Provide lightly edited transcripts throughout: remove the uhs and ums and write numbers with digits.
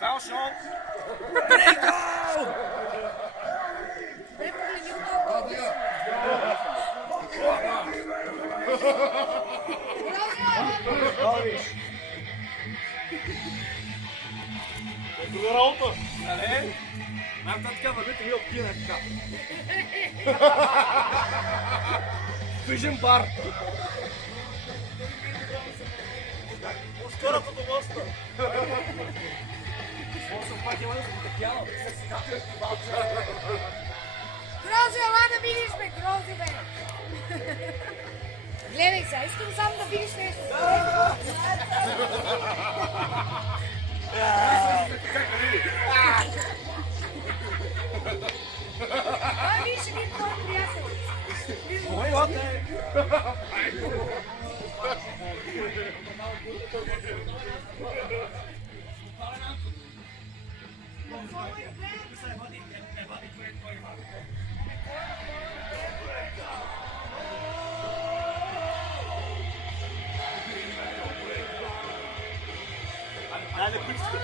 Foul Друга работа! Нали? Нам така вървите ви опия на така. Вижен бар! Скоро до моста! Грози, ела да видиш, бе, Грози, бе! Гледай сега, искам само да видиш нещо. Виж ги, твой приятел. Айде, пичка!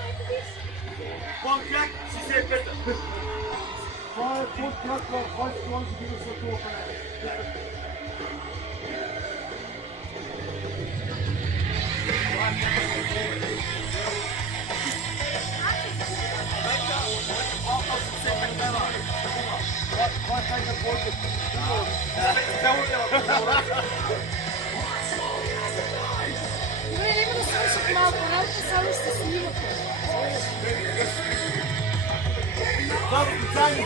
Понкяк, 65-та! Това е понкяк, 20 колонки били са това пане. Това е тайна бойка. Добре, нека да свършат малко работа, само ще снимате. Това е специални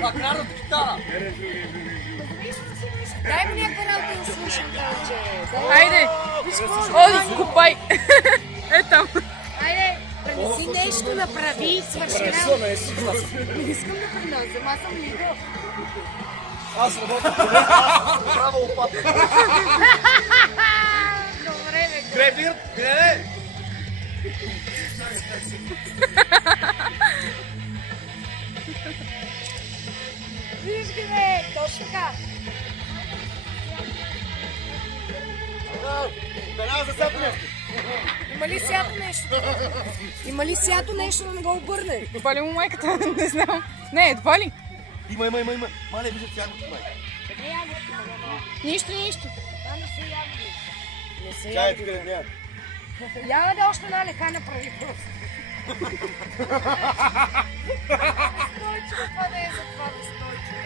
Макарната китара! Дай ми някаква работа да слушам, че. Айде! Оди, купай! Е там! Айде, пренеси нещо, направи, свърши работа. Не искам да преносам, аз съм лидер. Аз работя право лопата. Добре, бе. Гребир, гледай! Виж ги, бе, точно така. Веднага за сято нещо! Има ли сято нещо? Има ли сято нещо да не го обърне? Едва ли му майката? Не знам. Не, едва ли? Има. Мале, виждат ягодки, май. Нищо. Това не са ягоди. Не са Чай, ягоди. тук не гледат. Я да още една лека направи просто. Стойче, това не е за това да стойче.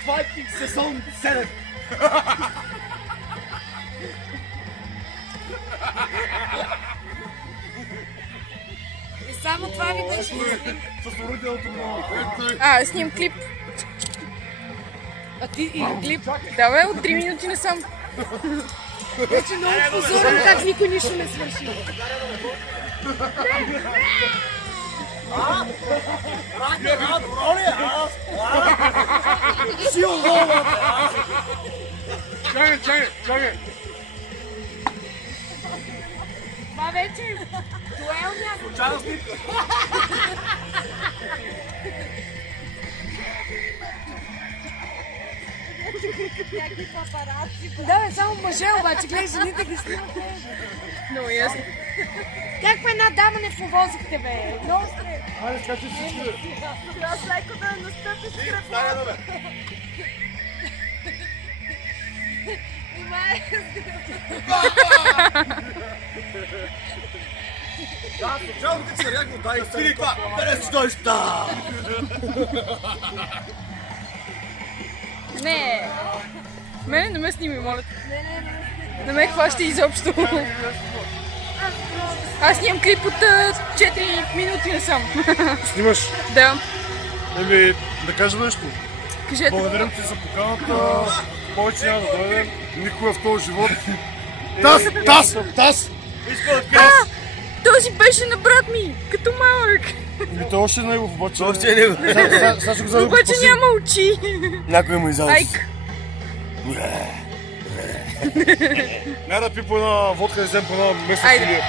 Това е сезон 7. И само това ви беше. С оръденото много. Снимам клип. А ти и клип? Да, бе, от 3 минути не съм. Вече много позорен как никой нищо не свърши. Добро ли е? Силно! Чакай! Това вече е дуел някакъв. Случайна снимка. Някакви папараци. Да, бе, само мъже, обаче гледай, жените ги снимат. Много ясно. Как по една дама не повозихте, бе? Много сте. Айде, скачи всички, бе. Аз леко да настъпиш кръпа. Стане, да, бе. Внимай. Да, случайно ти се реагно, дай стили това. Перес дойща! Не. Мене не ме сними, моля. Не ме хваща изобщо. Аз снимам клип от 4 минути не съм. Снимаш? Да. Еми, да кажа нещо. Кажете. Благодарим ти за поканата. Повече няма да дойдем. Никога в този живот. Тас! Този беше на брат ми, като малък. И той още е негов, обаче. Още е негов. Сега ще го Обаче няма очи. Някой му изяло. Айк. Няма да пи по една водка, да взем по една месец Айде. или...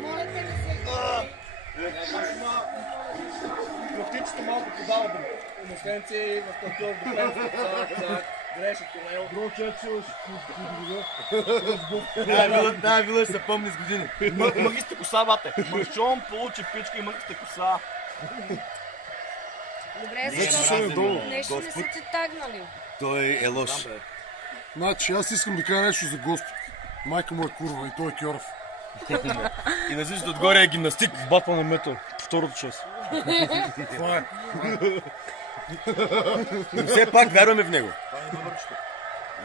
Моля те, не се... Птичето малко подава умисленци в кантон, грешен тунел. Друго Черчил Тая вила ще се помни с години. Мъгисте коса, бате. Мъжчон получи пичка и мъгисте коса. Добре, Вече защо съм долу. нещо не са те тагнали? Той е лош. Значи, аз искам да кажа нещо за Господ. Майка му е курва и той е кьоров. И на всичкото отгоре е гимнастик. Батма на метал. Втората част. Това е. Но все пак вярваме в него.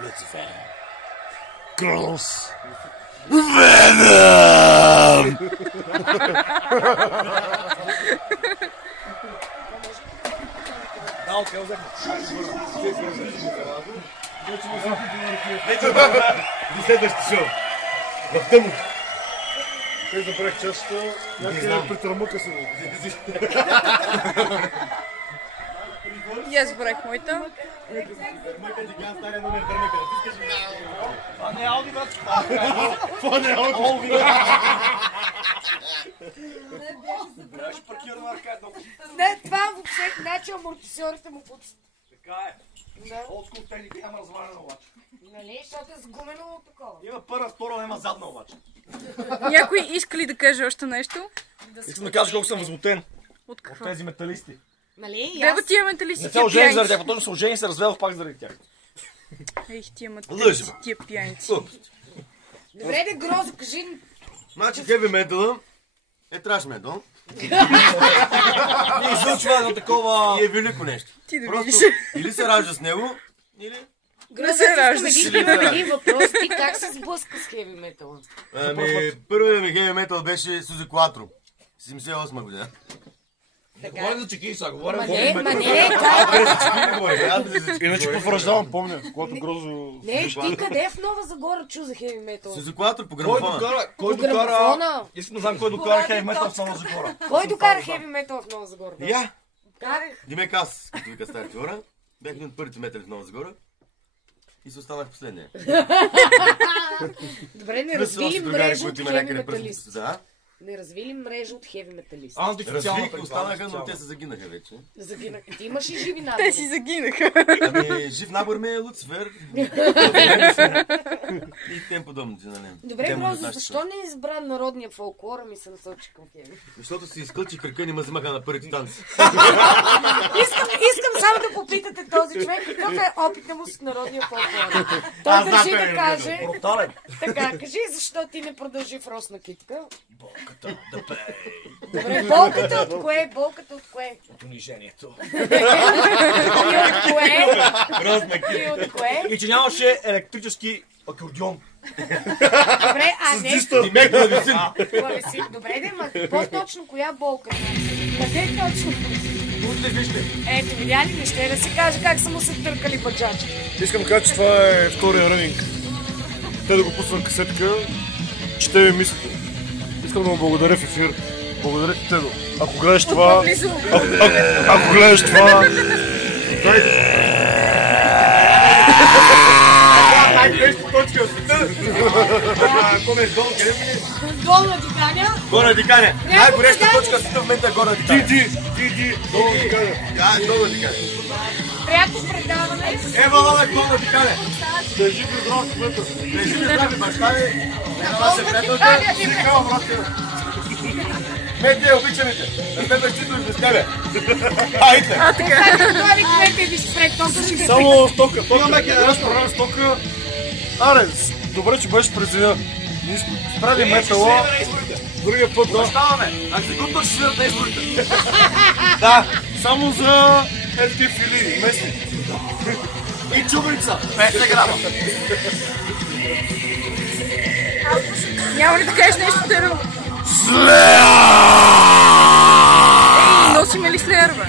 Люцифер. Крос. Веном! Да, окей, взехме. И следващото шоу. В тъмното. Те забрах частта, някъде при търмъка се. И аз забравих моята. А не, Ауди, брат. Това не е Ауди. Беше паркирана аркада. Не, това въобще, значи амортисьорите му пуцат. Така е. Олдскул техника няма развалена обаче. Нали, защото е сгумено такова. Има първа, втора, няма задна обаче. Някой иска ли да каже още нещо? Искам да кажа колко съм възмутен От от какво? тези металисти. Нали, и Дай аз... бе тия менталисти, Не се тия ожени заради пияници. тях, точно се ожени и се развелох пак заради тях. Ех, тия Лъжи, менталисти, бе. тия пияници. Добре, де Грозо, кажи... Значи хеви метала е траш метал. И излъчва едно такова... И е велико нещо. Ти да Просто видиш. или се ражда с него, или... Грозо, се искам раждаш. един въпрос. Ти как се сблъска с хеви метала? Ами, първият ми хеви метал беше Сузи Куатро. 78 година. Говорим за чеки сега, говорим Ма за не, метал. Иначе потвърждавам, помня, когато Грозо... не, ти къде в Нова Загора чу за хеви метал? Сузи Куатро по Кой грамофона. докара? Кой По докара? грамофона? Искам да знам кой докара хеви метал в Нова Загора. Кой докара хеви метал в Нова Загора? Я! Как? Димек аз, като вика старите хора, бях един от първите метали в Нова Загора и се останах последния. Добре, не Плюс още развили другари, мрежа от които има хеви някъде пръснати металисти. да. Не развили мрежа от хеви металисти. Развих, останаха, но те се загинаха вече. Загинаха. Ти имаш и живи Те набори. си загинаха. Ами, жив набор ми е Луцифер. И тем подобните, нали? Добре, Демони от Грозо, нашите защо не избра народния фолклор, ами се насочи към хеви? Защото си изкълчи кръка и не ме вземаха на първите танци. Искам само да попитате този човек, какъв е опитът му с народния фолклор. Той държи да каже, Брутален. така, кажи защо ти не продължи в Росна китка. Болката да пее. Добре, болката от кое? Болката от кое? От унижението. И от кое? И от кое? И че нямаше електрически акордеон. Добре, а не. Димек клавесин. Клавесин. Добре, да, ма по-точно коя болка? Къде точно? Вижте. Ето, видя ли, не ще да се каже как са му се търкали баджачки. Искам да кажа, че това е втория рънинг. Те да го пуснат касетка, чете ми мислите. Искам да му благодаря в ефир. Благодаря ти, Тедо. Ако гледаш това... Близо. Ако гледаш това... Най-грешна точка в света. Комеш долу, къде ми е? Долна Диканя. Горна Диканя. Най-гореща точка в света в момента е Горна Диканя. Диди, долу Диканя. Долна Диканя. Пряко предаване. Ева, Лалек, Долна Диканя. Да живи здраво, света. Да живи здрави баща ви. На вас е приятелка. Сикава, братка. Не, те обичаме те. Да сте бащито и без тебе. Айде. Това ви кмете ви спред, толкова ще ви Само стока. Имаме ресторант стока. Аре, добре, че беше през деня. Ние справи метала. Другия път, да. Оставаме. Ако се купно, ще свират на изборите. Да, само за едки фили, местни. И чубрица. 50 грама. Няма ли да кажеш нещо, Теро? Ей, носиме ли слеер, бе?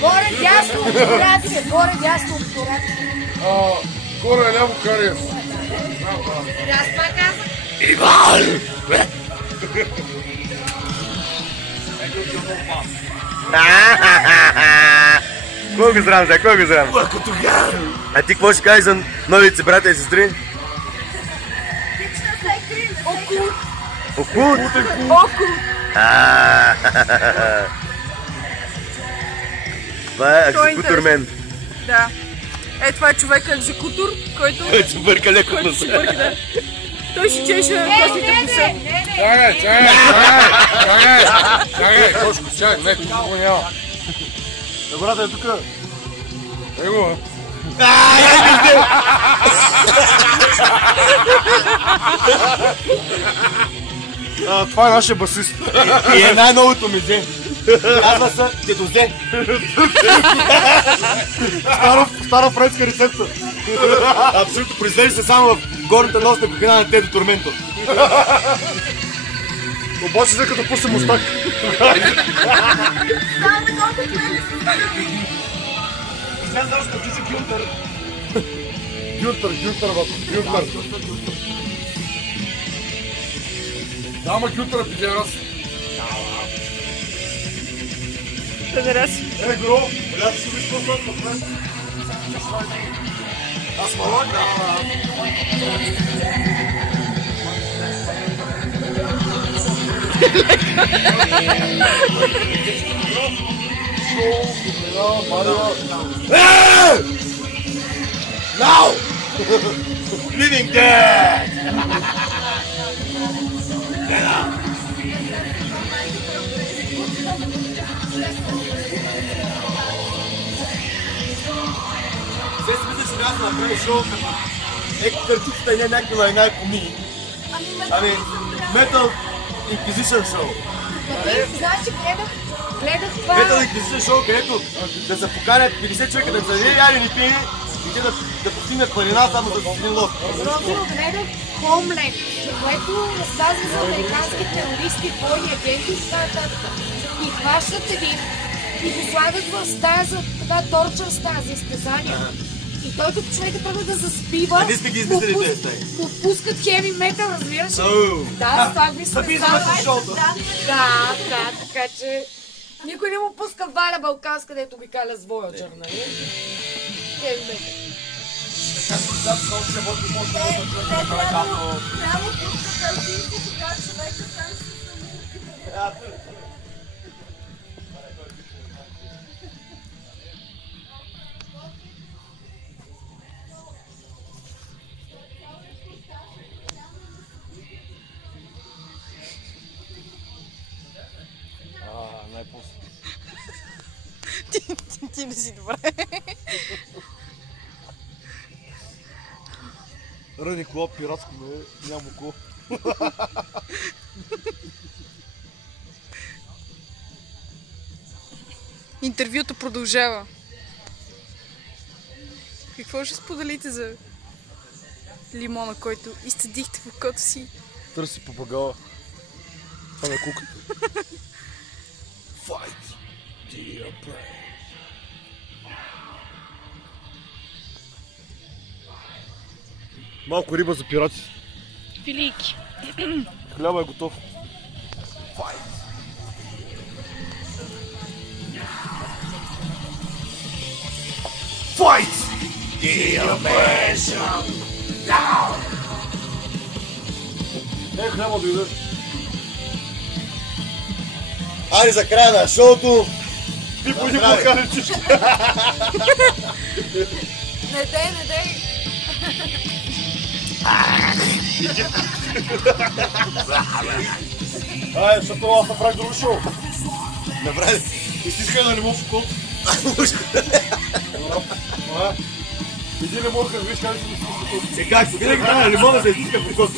Горе дясно обтурация, горе дясно обтурация. Горе ляво кариев. Аз това казах. Кой го знам, кой го знам? А ти какво ще кажеш за новите братя и сестри? Окулт. Окулт? Окулт. Това е Той е екзекутор мен. Да. Е, това е човека екзекутор, който... Той се бърка леко който на си бърка, да. Той си чеше костите в уса. Чакай, Тошко, чакай, не, тук го няма. Брата е тук. Его, това е нашия басист. И е най-новото ми взе. Казва се Тедозе. Стара френска рецепта. Абсолютно произвежда се само в горната носна кухина на Тедо Турменто. Обаче се като пусне мустак. Сега знаеш като си Гюнтер. Гюнтер, бата. Да, ама Гюнтера пиде раз. Педерас. Гро, бля, си виж какво в мен. Аз малак, Now! Living dead! Все си мисля, че трябва да направим шоу като картуцата и не някакви лайна и помии. Ами, Metal Inquisition шоу. Значи гледах това. Metal Inquisition шоу, където да се поканят 50 човека да се даде яли ни пиени и те да постигнат планина само за един лов. Розово гледах Homeland, което разказва за американски терористи, бойни агенти и така нататък. И хващат един и го слагат в стая за така торчър стая за изтезания. И той като човека тръгва да заспива, А ние сме ги измислили тези стаи. му пускат хеви метал, разбираш ли? Оу. Да, с това ми се Записваме с шоуто. Да, така че никой не му пуска Валя Балканска, където обикаля с Voyager, нали? Хеви метал. Ти не си добре. Ръни кола, пиратско ме, няма кола. Интервюто продължава. Какво ще споделите за лимона, който изцедихте в окото си? Търси попагала. Това ме куката. Fight, dear prey. Малко риба за пирати. Филийки. Хляба е готов. Fight. Fight! Ех, няма да дойде. Айде за края на шоуто. Ти поди блокаричиш. Не дей. Айде, защото аз направих друго шоу. Направи. Изтискай на лимон в окото. Иди лимон, виж как ще ми се Е как? Винаги трябва лимона да се изтиска в окото.